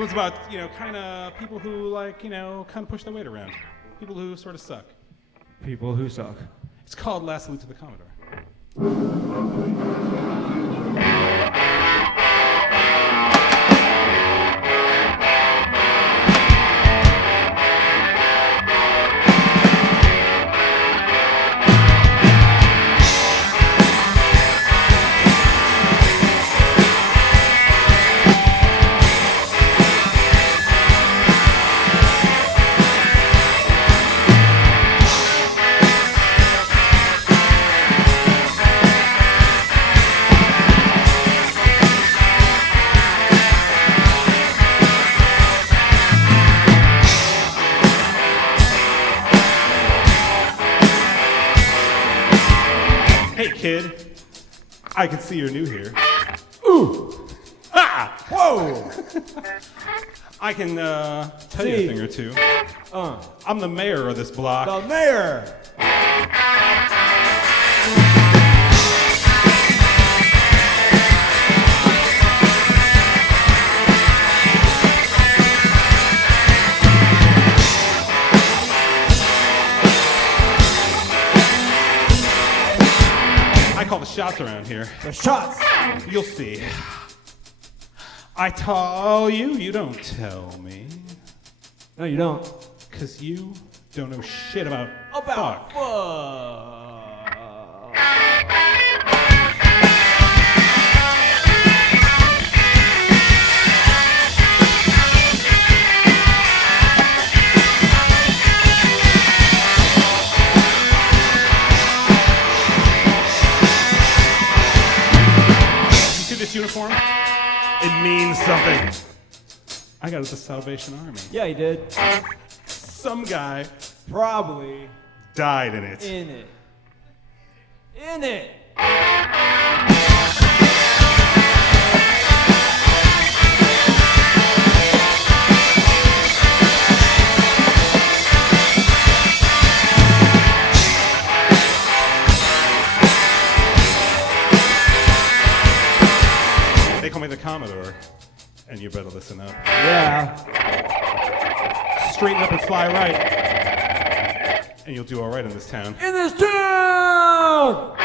one's about, kind of people who, kind of push their weight around. People who sort of suck. People who suck. It's called Last Salute to the Commodore. Hey, kid. I can see you're new here. Ooh! Ha! Whoa! I can tell you a thing or two. I'm the mayor of this block. The mayor! I call the shots around here. The shots! You'll see. I tell you, you don't tell me. No, you don't. Because you don't know shit about fuck. You see this uniform? It means something. I got it at the Salvation Army. Yeah, he did. Some guy Probably died in it. in it. In it! They call me the Commodore, and you better listen up. Yeah. Straighten up and fly right, and you'll do all right in this town. In this town!